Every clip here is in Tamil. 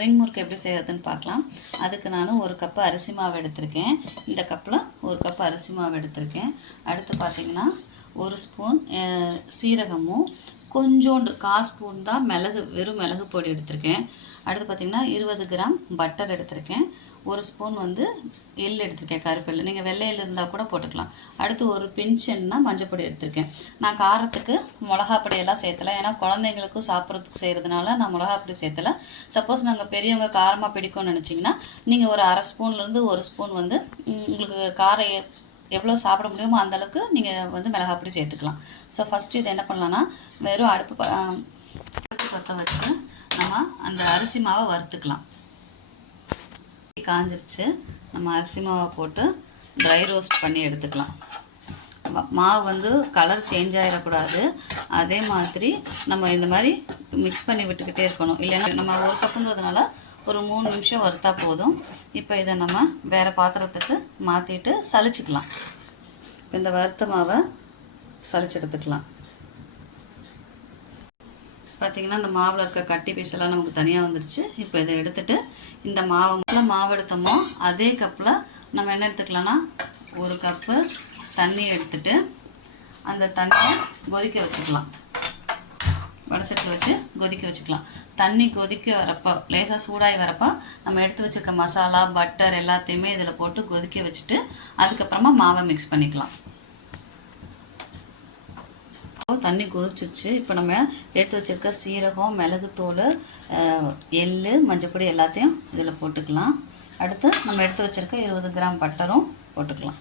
ரிங் முறுக்கு எப்படி செய்யறதுன்னு பார்க்கலாம். அதுக்கு நான் ஒரு கப்பு அரிசி மாவு எடுத்திருக்கேன். இந்த கப்பில் ஒரு கப்பு அரிசி மாவு எடுத்திருக்கேன். அடுத்து பார்த்திங்கன்னா ஒரு ஸ்பூன் சீரகமும் கொஞ்சோண்டு 1/4 ஸ்பூன் தான் மிளகு, வெறும் மிளகு பொடி எடுத்திருக்கேன். அடுத்து பார்த்திங்கன்னா 20 கிராம் பட்டர் எடுத்திருக்கேன். ஒரு ஸ்பூன் எள் எடுத்திருக்கேன், கருப்பெல். நீங்கள் வெள்ளை எள் இருந்தால் கூட போட்டுக்கலாம். அடுத்து ஒரு பிஞ்சுன்னா மஞ்சள் பொடி எடுத்திருக்கேன். நான் காரத்துக்கு மிளகா பொடியெல்லாம் சேர்த்தலை, ஏன்னா குழந்தைங்களுக்கும் சாப்பிட்றதுக்கு செய்கிறதுனால நான் மிளகா பொடி சேர்த்தலை. சப்போஸ் நாங்கள் பெரியவங்க காரமாக பிடிக்கும்னு நினச்சிங்கன்னா நீங்கள் ஒரு 1/2 ஸ்பூன்லேருந்து 1 ஸ்பூன் உங்களுக்கு காரம் எவ்வளோ சாப்பிட முடியுமோ அந்தளவுக்கு நீங்கள் மிளகா பொடி சேர்த்துக்கலாம். ஸோ ஃபஸ்ட்டு இதை என்ன பண்ணலான்னா, வெறும் அடுப்பு பற்ற வச்சு நம்ம அந்த அரிசி மாவை வறுத்துக்கலாம். காஞ்சிருச்சு. நம்ம அரிசி மாவை போட்டு ட்ரை ரோஸ்ட் பண்ணி எடுத்துக்கலாம். மாவு கலர் சேஞ்ச் ஆகிடக்கூடாது. அதே மாதிரி நம்ம இந்த மாதிரி மிக்ஸ் பண்ணி விட்டுக்கிட்டே இருக்கணும். இல்லைன்னா நம்ம ஒரு கப்புங்கிறதுனால ஒரு 3 நிமிஷம் வறுத்தா போதும். இப்போ இதை நம்ம வேறு பாத்திரத்துக்கு மாற்றிட்டு சலிச்சுக்கலாம். இப்போ இந்த வறுத்த மாவை சலிச்சு எடுத்துக்கலாம். பார்த்திங்கன்னா இந்த மாவில் இருக்க கட்டி பீஸெல்லாம் நமக்கு தனியாக வந்துருச்சு. இப்போ இதை எடுத்துகிட்டு இந்த மாவு எடுத்தோமோ அதே கப்பில் நம்ம என்ன எடுத்துக்கலாம்னா, ஒரு கப்பு தண்ணி எடுத்துகிட்டு அந்த தண்ணியை கொதிக்க வச்சுக்கலாம். வடச்சட்டி வச்சு கொதிக்க வச்சுக்கலாம். தண்ணி கொதிக்க வரப்போ, லேசாக சூடாகி வரப்போ நம்ம எடுத்து வச்சுருக்க மசாலா, பட்டர் எல்லாத்தையுமே இதில் போட்டு கொதிக்க வச்சுட்டு அதுக்கப்புறமா மாவை மிக்ஸ் பண்ணிக்கலாம். தண்ணி கொதிச்சிருச்சு. இப்போ நம்ம எடுத்து வச்சுருக்க சீரகம், மிளகுத்தூள், எள், மஞ்சப்பொடி எல்லாத்தையும் இதில் போட்டுக்கலாம். அடுத்து நம்ம எடுத்து வச்சுருக்க 20 கிராம் பட்டரும் போட்டுக்கலாம்.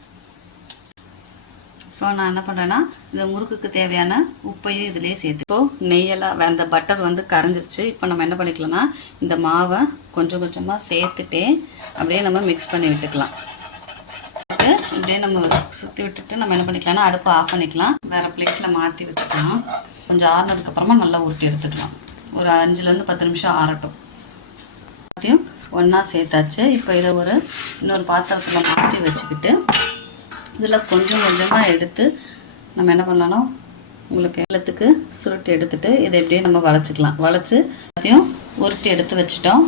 இப்போ நான் என்ன பண்ணுறேன்னா, இந்த முறுக்குக்கு தேவையான உப்பையும் இதிலே சேர்த்து, இப்போது நெய்யெல்லாம் அந்த பட்டர் கரைஞ்சிருச்சு. இப்போ நம்ம என்ன பண்ணிக்கலாம்னா, இந்த மாவை கொஞ்சம் கொஞ்சமாக சேர்த்துட்டே அப்படியே நம்ம மிக்ஸ் பண்ணி விட்டுக்கலாம். இப்படியே நம்ம சுற்றி விட்டுட்டு நம்ம என்ன பண்ணிக்கலாம்னா, அடுப்பை ஆஃப் பண்ணிக்கலாம். வேறு பிளேட்டில் மாற்றி வச்சுக்கலாம். கொஞ்சம் ஆறுனதுக்கப்புறமா நல்லா உருட்டி எடுத்துக்கலாம். ஒரு 5லேருந்து 10 நிமிஷம் ஆறட்டும். எல்லாத்தையும் ஒன்றா சேர்த்தாச்சு. இப்போ இதை இன்னொரு பாத்திரத்தில் மாற்றி வச்சுக்கிட்டு இதில் கொஞ்சம் கொஞ்சமாக எடுத்து நம்ம என்ன பண்ணலாம்னா, உங்களுக்கு எல்லாத்துக்கு சுருட்டி எடுத்துகிட்டு இதை எப்படியே நம்ம வளைச்சிக்கலாம். வளைச்சி எல்லாத்தையும் உருட்டி எடுத்து வச்சுட்டோம்.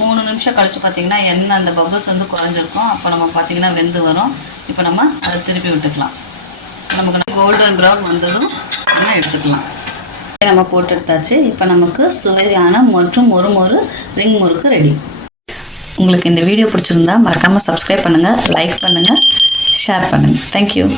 3 நிமிஷம் கழித்து பார்த்திங்கன்னா எண்ணெய் அந்த பபுள்ஸ் குறைஞ்சிருக்கும். அப்போ நம்ம பார்த்திங்கன்னா வெந்து வரும். இப்போ நம்ம அதை திருப்பி விட்டுக்கலாம். நமக்கு கோல்டன் ப்ரௌன் வந்ததும் நம்ம எடுத்துக்கலாம். நம்ம போட்டு எடுத்தாச்சு. இப்போ நமக்கு சுவையான மற்றும் ஒரு ரிங் முறுக்கு ரெடி. உங்களுக்கு இந்த வீடியோ பிடிச்சிருந்தா மறக்காமல் சப்ஸ்கிரைப் பண்ணுங்கள், லைக் பண்ணுங்கள், ஷேர் பண்ணுங்கள். தேங்க்யூ.